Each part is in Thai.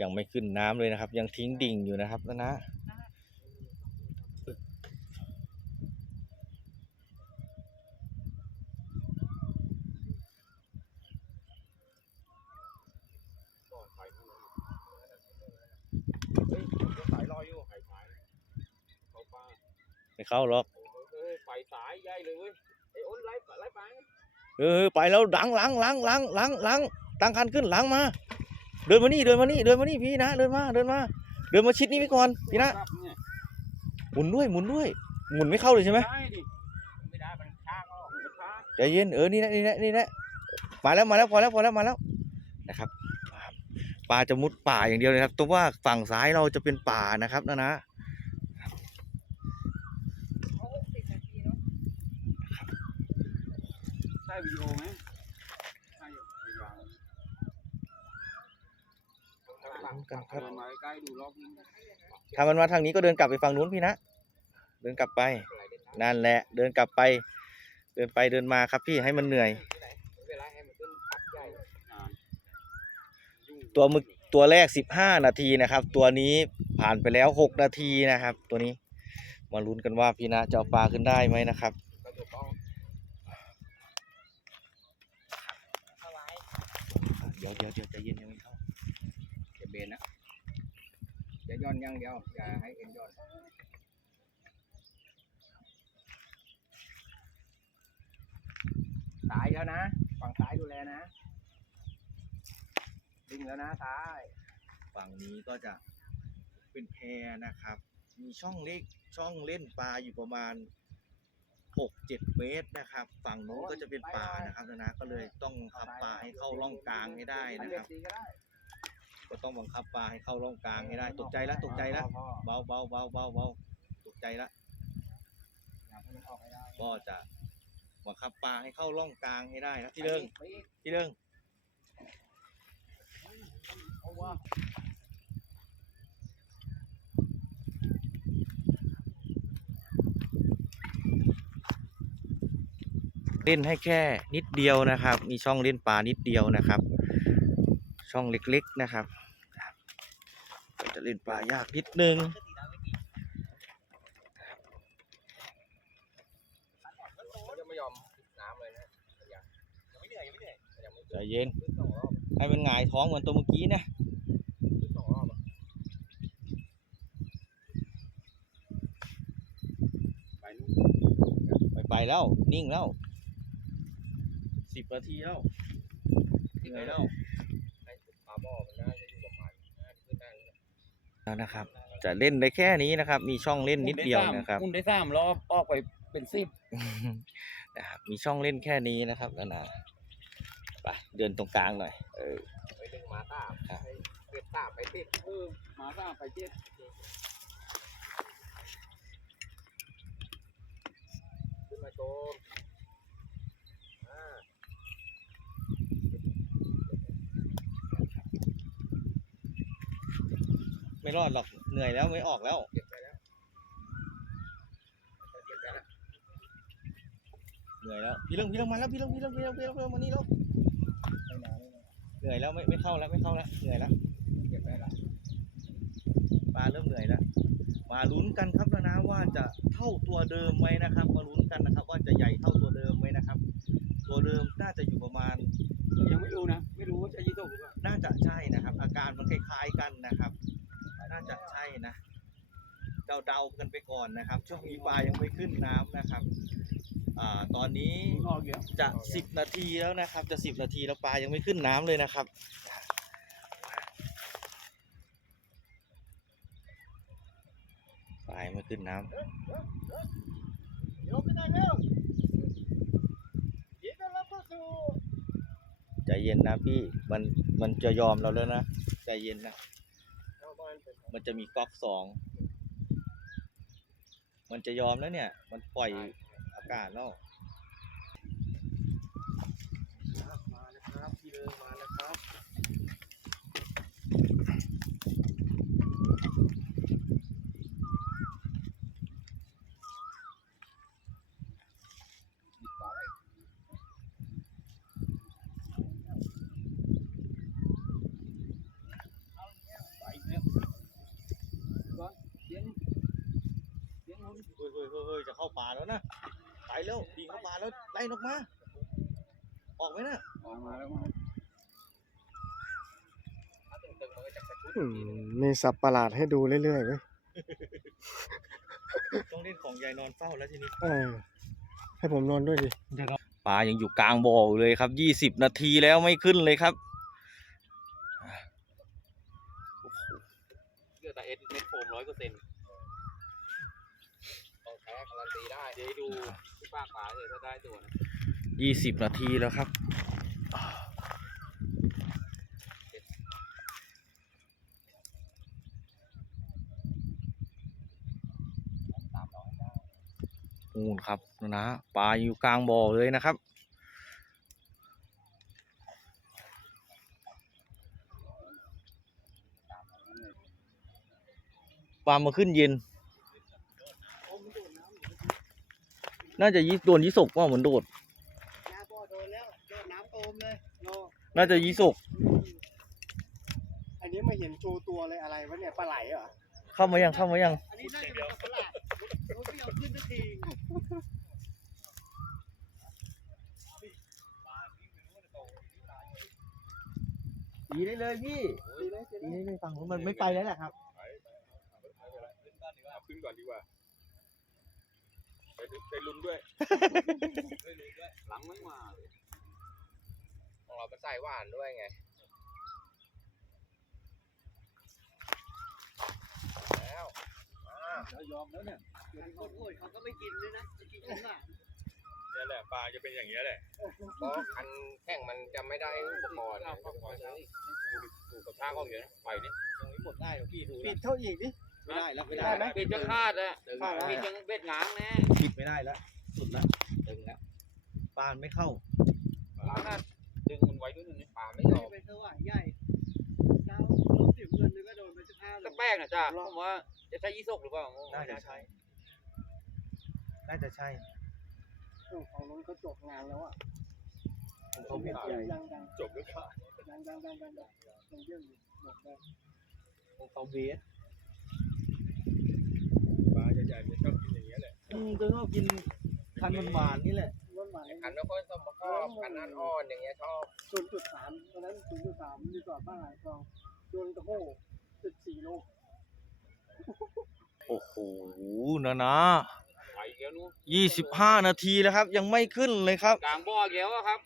ยังไม่ขึ้นน้ำเลยนะครับ ยังทิ้งดิ่งอยู่นะครับนะนะเฮ้ยสายลอยอยู่ไฟสายเขาปลาไม่เข้าหรอกเอ้ยไฟสายใหญ่เลยเว้ยไอ้อ้นไล่ไล่ไปเออไปแล้วหลังหลังหลังหลังหลังหลังตั้งคันขึ้นหลังมา เดินมานี่เดินมานี่เดินมานี่พี่นะเดินมาเดินมาเดินมาชิดนี่ไว้ก่อนพี่นะครับเนี่ยหมุนด้วยหมุนด้วยหมุนไม่เข้าเลยใช่ไหมได้ดิไม่ได้มันช้างออกมันช้างใจเย็นเออนี่นะนี่นะนี่นะมาแล้วมาแล้วพอแล้วพอแล้วมาแล้วนะครับปลาจะมุดป่าอย่างเดียวเลยครับตรงว่าฝั่งซ้ายเราจะเป็นป่านะครับนะนะได้วิดีโอไหมได้อยู่วิดีโอ กันครับเดินมาใกล้ๆดูรอบนี้ถ้ามันมาทางนี้ก็เดินกลับไปฝั่งนู้นพี่นะ เดินกลับไป นั่นแหละ เดินกลับไป เดินไปเดินมาครับพี่ให้มันเหนื่อยเวลาให้มันขึ้นปักใหญ่นานยุ่งตัวหมึกตัวแรก15นาทีนะครับ ตัวนี้ผ่านไปแล้ว6นาทีนะครับ ตัวนี้ มาลุ้นกันว่าพี่นะจะเอาปลาขึ้นได้ไหมนะครับก็จะต้องเดี๋ยวเดี๋ยวเดี๋ยวใจเย็นยังไม่เข้าอย่า เบนนะอย่าย่อนอย่างเดียวอย่าให้เอ็นย่อนสายแล้วนะฝั่งซ้ายดูแลนะดึงแล้วนะซ้ายฝั่งนี้ก็จะเป็นแพนะครับ มีช่องเล็กช่องเล่นปลาอยู่ประมาณ6-7เจ็ดเมตรนะครับ ฝั่งนู้นก็จะเป็นป่านะครับนะก็เลยต้องพับปลาให้เข้าร่องกลางให้ได้นะครับ ก็ต้องบังคับปลาให้เข้าร่องกลางให้ได้ ตกใจแล้วตกใจแล้วเบาเบาเบาเบาเบาตกใจแล้วก็จะบังคับปลาให้เข้าร่องกลางให้ได้นะที่เดิงที่เดิงเล่นให้แค่นิดเดียวนะครับ มีช่องเล่นปลานิดเดียวนะครับ ช่องเล็กๆนะครับ จะเล่นปลายากนิดนึงใจเย็น ให้มันหงายท้องเหมือนตัวเมื่อกี้นะไปไปแล้ว นิ่งแล้วสิบนาทีแล้วนื่อยแล้ว แล้วนะครับ จะเล่นได้แค่นี้นะครับ มีช่องเล่นนิดเดียวนะครับมุนได้สามรอบออกไปเป็นสิบนะครับมีช่องเล่นแค่นี้นะครับนานาไปเดินตรงกลางหน่อย เออไปดึงหมาตามครับให้เป็ดตามไปติดเออหมาตามไปเจ็ดขึ้นมาโจม ไม่รอดหรอกเหนื่อยแล้วไม่ออกแล้วเก็บไปแล้วเก็บไปแล้วเหนื่อยแล้วพี่เรื่องพี่เรื่องมาแล้วพี่เรื่องพี่เรื่องพี่เรื่องพี่เรื่องพี่เรื่องมานี่แล้วไม่นานไม่นานเหนื่อยแล้วไม่ไม่เข้าแล้วไม่เข้าแล้วเหนื่อยแล้วเก็บไปแล้วปลาเริ่มเหนื่อยแล้วมาลุ้นกันครับนานาว่าจะเท่าตัวเดิมไหมนะครับ มาลุ้นกันนะครับ ว่าจะใหญ่เท่าตัวเดิมไหมนะครับ ตัวเดิมน่าจะอยู่ประมาณ อนนะครับ ช่วงนี้ปลายังไม่ขึ้นน้ำนะครับอ่าตอนนี้จะสิบนาทีแล้วนะครับ จะสิบนาทีแล้วปลายังไม่ขึ้นน้ำเลยนะครับ ปลายไม่ขึ้นน้ำยกขึ้นได้เร็วยิงกันแล้วก็สู้ใจเย็นนะพี่มันมันจะยอมเราแล้วนะ ใจเย็นนะ มันจะมีก๊อกสอง มันจะยอมแล้วเนี่ย มันปล่อยอากาศแล้วมาแล้วครับพี่เดินมาแล้วครับา ป่าแล้วนะไปแล้วดิ่งเข้าป่าแล้วไล่นกมา ออกไหมนะออกมาแล้วถ้าตึงๆมันก็จะกระชุดอืมมีสับประหลาดให้ดูเรื่อยๆเว้ยต้องเล่นของใหญ่นอนเฝ้าแล้วทีนี้เออให้ผมนอนด้วยดิปลายังอยู่กลางบ่ออยู่เลยครับยี่สิบนาทีแล้วไม่ขึ้นเลยครับเลือดตาเอ็ดเม็ดโฟมร้อยเปอร์เซ็นต์ต้องแท้การัน ตีได้เดี๋ยวดูที่ป้าป๋าเลยถ้าได้ตัวนะยี่สิบนาทีแล้วครับ นูนครับนะปลาอยู่กลางบ่อเลยนะครับ ปลามาขึ้นเย็น น่าจะยิโดนยิสกว่าเหมือนโดด น้ำบ่อโดนแล้วโดนน้ำโตมเลยโนน่าจะยิสกอันนี้ไม่เห็นโชว์ตัวเลยอะไรวะเนี่ยปลาไหลเหรอ เข้ามายังเข้ามายัง อันนี้น่าจะเป็นปลาไหลเขาไม่เอาขึ้นสักทีดีได้เลยพี่ดีได้เลยฝั่งนู้นมันไม่ไปแล้วแหละครับเอาขึ้นก่อนดีกว่า ไปไปลุมด้วย หลังไม่มาของเราไปใส่หวานด้วยไงแล้วเรายอมแล้วเนี่ยคนอ้วนเขาก็ไม่กินเลยนะจะกินข้างหน้านี่แหละปลาจะเป็นอย่างนี้ยแหละเพราะคันแข่งมันจะไม่ได้อุปกรณ์อุปกรณ์ใช้ดูกับท่าก็อย่างนี้นะไปนี่ยังไม่หมดได้หรอกพี่ดูปิดเท่าอีกดิ ไม่ได้แล้วไม่ได้ได้ไหมแล้วปิดจะคาดแล้วคาดแล้วปิดยังเบ็ดง้างแน่ปิดไม่ได้แล้วสุดแล้วดึงแล้วปลามันไม่เข้าปลาคาดดึงมันไว้ด้วยนี่ปลาไม่ยอมไปสว่างใหญ่เจ้าลบสิบเงินนึงก็โดนไปสิบห้าโลก็แป้งนะจ้าผมว่าจะใช้ยี่สกหรือเปล่าน่าจะใช่น่าจะใช่ของนู้นเขาจบงานแล้วอะเขาเปลี่ยนใจยังยังจบหรือเปล่ายังยังยังยังยังยังเยอะอยู่หมดแล้วของเขาเบสปลา ใหญ่ๆมันชอบกินอย่างนี้ยแหละอืมจะชอบกินคันหวานๆนี่แหละต้นไม้คันไม่ค่อยสมประกอบคันนั้นอ่อนอย่างเงี้ยชอบศูนย์จุดสามตอนนั้นศูนย์จุดสามดีกว่าบ้านหลายกองโดนกระโปงจุดสี่โลโอ้โหนะนะไปอีกแล้วนู้นยี่สิบห้านาทีแล้วครับ ยังไม่ขึ้นเลยครับกลางบ่ออีกแล้วอะครับ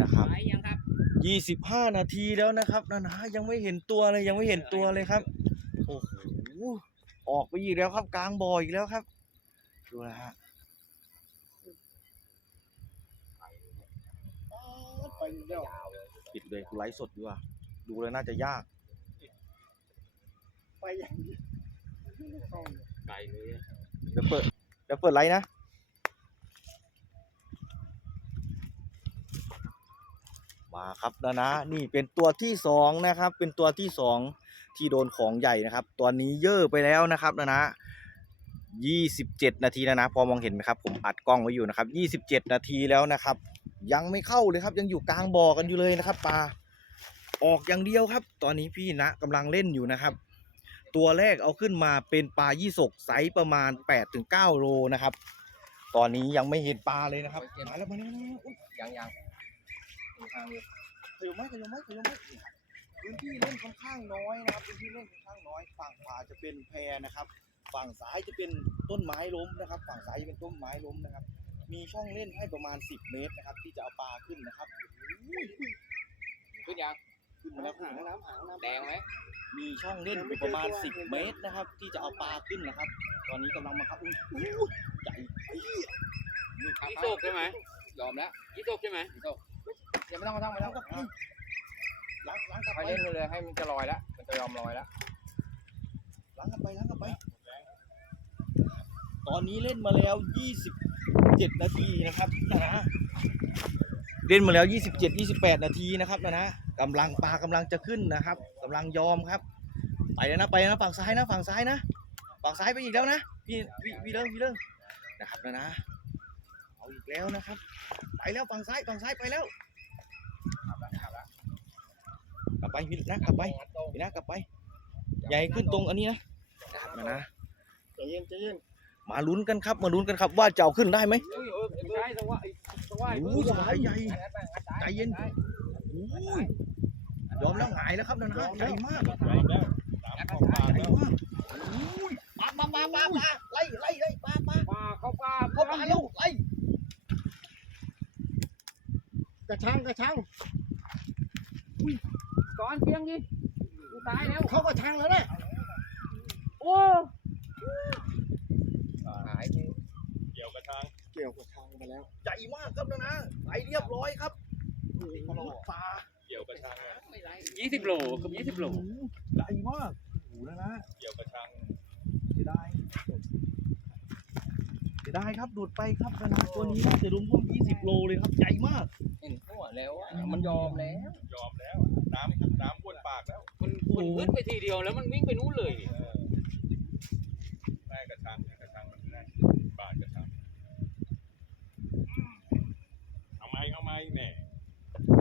นะครับไปยังครับยี่สิบห้านาทีแล้วนะครับนะนะยังไม่เห็นตัวเลยยังไม่เห็นตัวเลยครับ โอ้โห ออกไปอีกแล้วครับ กลางบ่ออีกแล้วครับดูนะฮะไปเดียวปิดเลยไลฟ์สดดีกว่าดูเลยน่าจะยาก ไปอย่างนี้เข้าเลยไกลเลยอะเดี๋ยวเปิดเดี๋ยวเปิดไลฟ์นะมาครับนะนะ นี่เป็นตัวที่สองนะครับ เป็นตัวที่สอง ที่โดนของใหญ่นะครับตัวนี้เยอะไปแล้วนะครับนะนะยี่สิบเจ็ดนาทีแล้วนะ พอมองเห็นไหมครับ ผมอัดกล้องไว้อยู่นะครับยี่สิบเจ็ดนาทีแล้วนะครับ ยังไม่เข้าเลยครับ ยังอยู่กลางบ่อกันอยู่เลยนะครับปลาออกอย่างเดียวครับ ตอนนี้พี่นะกำลังเล่นอยู่นะครับ ตัวแรกเอาขึ้นมาเป็นปลายี่สกไซส์ประมาณ8-9ถึง9โลนะครับ ตอนนี้ยังไม่เห็นปลาเลยนะครับมาแล้วมาแล้วมาแล้วอุ๊ยยังยังทางเลยขยมไหมขยมไหมขยมไหม พื้นที่เล่นค่อนข้างน้อยนะครับ พื้นที่เล่นค่อนข้างน้อย ฝั่งขวาจะเป็นแพนะครับ ฝั่งซ้ายจะเป็นต้นไม้ล้มนะครับ ฝั่งซ้ายจะเป็นต้นไม้ล้มนะครับ มีช่องเล่นให้ประมาณ 10 เมตรนะครับ ที่จะเอาปลาขึ้นนะครับอุ้ยขึ้นยังขึ้นมาแล้วขึ้นหางมาแล้วน้ำหางน้ำแดงไหมมีช่องเล่นอยู่ประมาณ 10 เมตรนะครับ ที่จะเอาปลาขึ้นนะครับ ตอนนี้กำลังมาครับอุ้ยอุ้ยใหญ่เฮ้ยนี่ครับยี่สกใช่ไหมยอมแล้วยี่สกใช่ไหมยี่สกยังไม่ต้องไม่ต้องไม่ล้าต้งองก ลับไปล้างล้างกลับไปไปเล่นไปเลยให้มันจะลอยแล้วมันจะยอมลอยแล้วล้างกลับไปล้างกลับไป ตอนนี้เล่นมาแล้ว 27 นาทีนะครับนะนะเล่นมาแล้ว 27 28 นาทีนะครับนะนะกำลังปลากำลังจะขึ้นนะครับกำลังยอมครับ ไปแล้วนะไปแล้วนะฝั่งซ้ายนะฝั่งซ้ายนะฝั่งซ้ายไปอีกแล้วนะพี่พี่พี่เลิงพี่เลิงนะครับนะนะเอาอีกแล้วนะครับ ไปแล้วฝั่งซ้ายฝั่งซ้ายไปแล้ว กลับไปพี่นะกลับไปพี่นะกลับไป ใหญ่ขึ้นตรงอันนี้นะนะครับนะนะใจเย็นใจเย็นมาลุ้นกันครับ มาลุ้นกันครับว่าจะเอาขึ้นได้ไหมเฮ้ยเออไม่ได้ต้องว่าไอ้ต้องว่าไอ้โอ้โหสายใหญ่ใจเย็นโอ้ยยอมแล้วหงายแล้วครับนะนะใหญ่มากยอมแล้วสามของปากใหญ่แล้วมากโอ้ยปลาปลาปลาปลาปลาไล่ไล่ไล่ปลาปลาปลาเข้าปลาเข้าปลาแล้วไล่กระชังกระชัง ก่อนเพียงดิกูตายแล้ว เขากระชังแล้วเนี่ยโอ้หายไปเกี่ยวกระชังเกี่ยวกระชังไปแล้วใหญ่มากครับนะนะไปเรียบร้อยครับโอ้โหปลาเกี่ยวกระชังอะยี่สิบโลเกือบยี่สิบโล ใหญ่มากโอ้โหนะนะเกี่ยวกระชัง เสียดาย เสียดายครับดูดไปครับนะนะตัวนี้น่าจะรวมๆ20 โลเลยครับ ใหญ่มาก เห็นหัวแล้วอะมันยอมแล้ว ยอมแล้วอะน้ำน้ำบ้วนปากแล้ว มันมันขึ้นไปทีเดียวแล้วมันวิ่งไปนู้นเลย